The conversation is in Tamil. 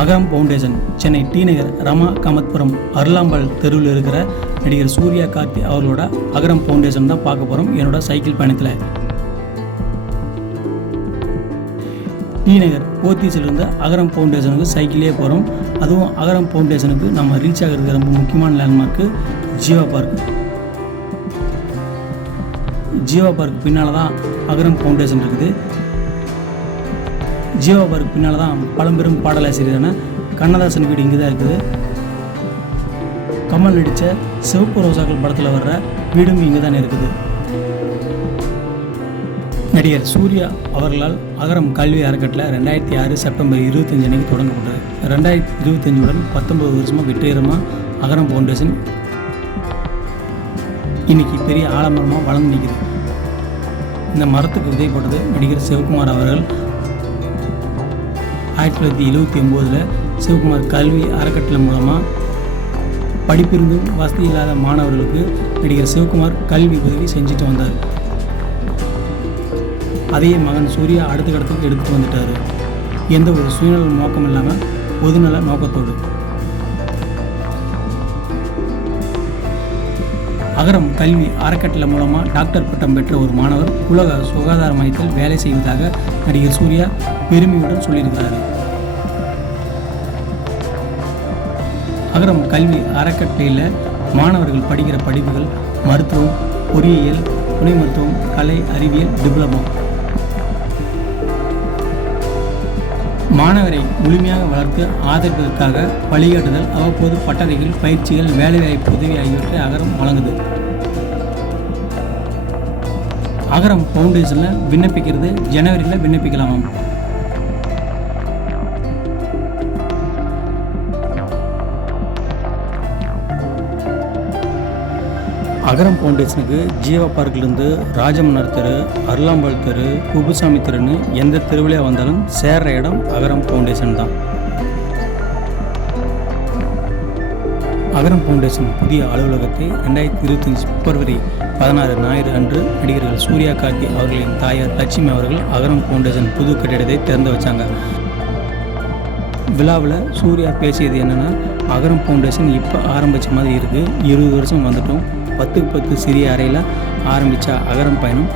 அகரம் ஃபவுண்டேஷன் சென்னை டி நகர் ரமா காமத்புரம் அருளாம்பாள் தெருவில் இருக்கிற நடிகர் சூர்யா கார்த்தி அவர்களோட அகரம் ஃபவுண்டேஷன் தான் பார்க்க போகிறோம். என்னோட சைக்கிள் பயணத்தில் டி நகர் போத்தீஸிலிருந்து அகரம் ஃபவுண்டேஷனுக்கு சைக்கிளே போகிறோம். அதுவும் அகரம் ஃபவுண்டேஷனுக்கு நம்ம ரீச் ஆகிறது ரொம்ப முக்கியமான landmark Jeeva park. Jeeva park பின்னால் தான் அகரம் ஃபவுண்டேஷன் இருக்குது. ஜீவா பார்க் பின்னால் தான் பழம்பெரும் பாடலாசிரியரான கண்ணதாசன் வீடு இங்கே தான் இருக்குது. கமல் நடித்த சிவப்பு ரோசாக்கள் படத்தில் வர்ற வீடும் இங்கே தானே இருக்குது. நடிகர் சூர்யா அவர்களால் அகரம் கல்வி அறக்கட்டளை 2006 செப்டம்பர் 25 அன்னைக்கு தொடங்கப்பட்டது. 2025 19 வருஷமாக வெற்றிகரமாக அகரம் ஃபவுண்டேஷன் இன்னைக்கு பெரிய ஆலமரமாக வளர்ந்து நிற்குது. இந்த மரத்துக்கு விதை போட்டது நடிகர் சிவகுமார் அவர்கள். 1979 சிவகுமார் கல்வி அறக்கட்டளை மூலமாக படிப்பிருந்தும் வசதி இல்லாத மாணவர்களுக்கு நடிகர் சிவகுமார் கல்வி உதவி செஞ்சுட்டு வந்தார். அதையே மகன் சூர்யா அடுத்த கட்டத்துக்கு எடுத்துகிட்டு வந்துட்டார். எந்த ஒரு சுயநல நோக்கம் இல்லாமல் பொதுநல நோக்கத்தோடு. அகரம் கல்வி அறக்கட்டளை மூலமாக டாக்டர் பட்டம் பெற்ற ஒரு மாணவர் உலக சுகாதார மையத்தில் வேலை செய்வதாக நடிகர் சூர்யா பெருமையுடன் சொல்லியிருக்கிறார். அகரம் கல்வி அறக்கட்டளையில் மாணவர்கள் படிக்கிற படிப்புகள் மருத்துவம், பொறியியல், துணை மருத்துவம், கலை, அறிவியல், டிப்ளமோ. மாணவரை முழுமையாக வளர்த்து ஆதரிப்பதற்காக வழிகாட்டுதல், அவ்வப்போது பட்டறைகள், பயிற்சிகள், வேலைவாய்ப்பு உதவி ஆகியவற்றை அகரம் வழங்குது. அகரம் ஃபவுண்டேஷனில் விண்ணப்பிக்கிறது ஜனவரியில் விண்ணப்பிக்கலாமாம். அகரம் ஃபவுண்டேஷனுக்கு ஜீவா பார்க்கிலேருந்து ராஜமன்னர் தெரு, அருளாம்பாள் தெரு, குப்புசாமி தெருன்னு எந்த தெருவிலே வந்தாலும் சேர்ற இடம் அகரம் ஃபவுண்டேஷன் தான். அகரம் ஃபவுண்டேஷன் புதிய அலுவலகத்தை 2025 பிப்ரவரி 16 ஞாயிறு அன்று நடிகர்கள் சூர்யா கார்த்தி அவர்களின் தாயார் லட்சுமி அவர்கள் அகரம் ஃபவுண்டேஷன் புது கட்டிடத்தை திறந்து வச்சாங்க. விழாவில் சூர்யா பேசியது என்னென்னா, அகரம் ஃபவுண்டேஷன் இப்போ ஆரம்பித்த மாதிரி இருக்குது. 20 வருஷம் வந்துட்டோம். 10க்கு 10 சிறிய அறையில் ஆரம்பித்த அகரம் பயணம்